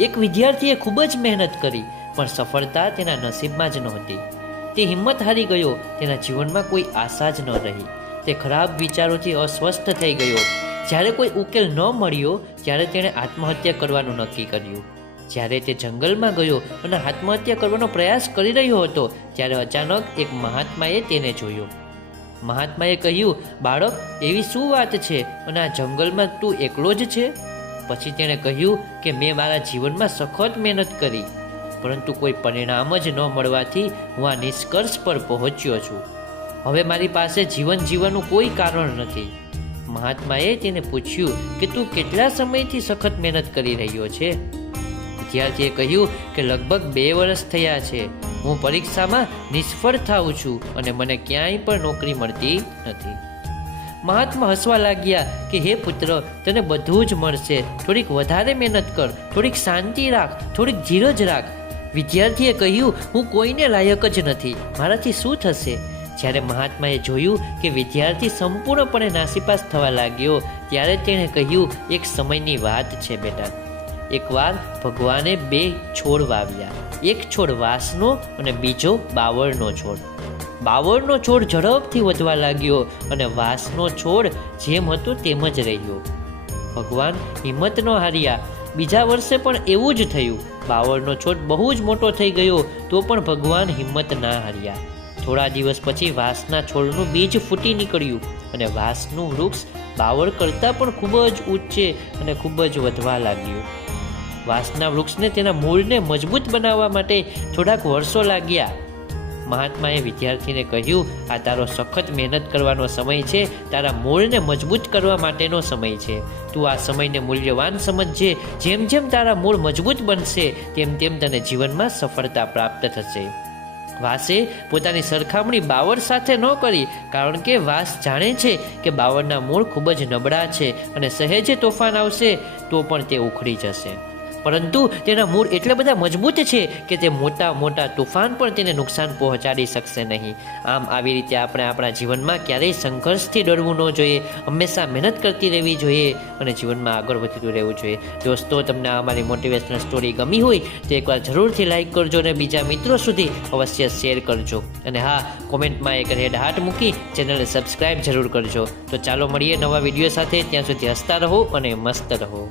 એક વિદ્યાર્થીએ ખૂબ જ મહેનત કરી, પણ સફળતા તેના નસીબમાં જ નહોતી. તે હિંમત હારી ગયો, તેના જીવનમાં કોઈ આશા જ ન રહી. તે ખરાબ વિચારોથી અસ્વસ્થ થઈ ગયો. જ્યારે કોઈ ઉકેલ ન મળ્યો, ત્યારે તેણે આત્મહત્યા કરવાનું નક્કી કર્યું. જ્યારે તે જંગલમાં ગયો અને આત્મહત્યા કરવાનો પ્રયાસ કરી રહ્યો હતો, ત્યારે અચાનક એક મહાત્માએ તેને જોયો. મહાત્માએ કહ્યું, બાળક, એવી શું વાત છે? અને આ જંગલમાં તું એકલો જ છે? પછી તેણે કહ્યું કે મેં મારા જીવનમાં સખત મહેનત કરી, પરંતુ કોઈ પરિણામ જ ન મળવાથી હું આ નિષ્કર્ષ પર પહોંચ્યો છું. હવે મારી પાસે જીવન જીવવાનું કોઈ કારણ નથી. મહાત્માએ તેને પૂછ્યું કે તું કેટલા સમયથી સખત મહેનત કરી રહ્યો છે? વિદ્યાર્થીએ કહ્યું કે લગભગ બે વર્ષ થયા છે. હું પરીક્ષામાં નિષ્ફળ થાઉં છું અને મને ક્યાંય પણ નોકરી મળતી નથી. મહાત્મા હસવા લાગ્યા કે, હે પુત્ર, તને બધું જ મળશે. થોડીક વધારે મહેનત કર, થોડીક શાંતિ રાખ, થોડીક ધીરજ રાખ. વિદ્યાર્થીએ કહ્યું, હું કોઈને લાયક જ નથી. મારાથી શું થશે? જ્યારે મહાત્માએ જોયું કે વિદ્યાર્થી સંપૂર્ણપણે નાસીપાસ થવા લાગ્યો, ત્યારે તેણે કહ્યું, એક સમયની વાત છે, બેટા. એકવાર ભગવાને બે છોડ વાવ્યા. એક છોડ વાંસનો અને બીજો બાવળનો છોડ. બાવળનો છોડ ઝડપથી વધવા લાગ્યો અને વાંસનો છોડ જેમ હતો તેમ જ રહ્યો. ભગવાન હિંમત ન હાર્યા. બીજા વર્ષે પણ એવું જ થયું. બાવળનો છોડ બહુ જ મોટો થઈ ગયો, તો પણ ભગવાન હિંમત ના હાર્યા. થોડા દિવસ પછી વાંસના છોડનું બીજ ફૂટી નીકળ્યું અને વાંસનું વૃક્ષ બાવળ કરતાં પણ ખૂબ જ ઊંચે અને ખૂબ જ વધવા લાગ્યું. વાંસના વૃક્ષને તેના મૂળને મજબૂત બનાવવા માટે થોડાક વર્ષો લાગ્યા. મહાત્માએ વિદ્યાર્થીને કહ્યું, આ તારો સખત મહેનત કરવાનો સમય છે. તારા મૂળને મજબૂત કરવા માટેનો સમય છે. તું આ સમયને મૂલ્યવાન સમજજે. જેમ જેમ તારા મૂળ મજબૂત બનશે, તેમ તેમ તને જીવનમાં સફળતા પ્રાપ્ત થશે. વાસે પોતાની સરખામણી બાવર સાથે ન કરી, કારણ કે વાસ જાણે છે કે બાવરના મૂળ ખૂબ જ નબળા છે અને સહેજે તોફાન આવશે, તો પણ તે ઉખડી જશે. પરંતુ તેના મૂળ એટલા બધા મજબૂત છે કે તે મોટા મોટા તુફાન પણ તેને નુકસાન પહોંચાડી શકશે નહીં. આમ આવી રીતે આપણે આપણા જીવનમાં ક્યારેય સંઘર્ષથી ડરવું ન જોઈએ. હંમેશા મહેનત કરતી રહેવી જોઈએ અને જીવનમાં આગળ વધતું રહેવું જોઈએ. દોસ્તો, તમને અમારી મોટિવેશનલ સ્ટોરી ગમી હોય તો એકવાર જરૂરથી લાઇક કરજો અને બીજા મિત્રો સુધી અવશ્ય શેર કરજો. અને હા કોમેન્ટમાં એક રેડ હાર્ટ મૂકી ચેનલને સબસ્ક્રાઇબ જરૂર કરજો. તો ચાલો મળીએ નવા વીડિયો સાથે. ત્યાં સુધી હસતા રહો અને મસ્ત રહો.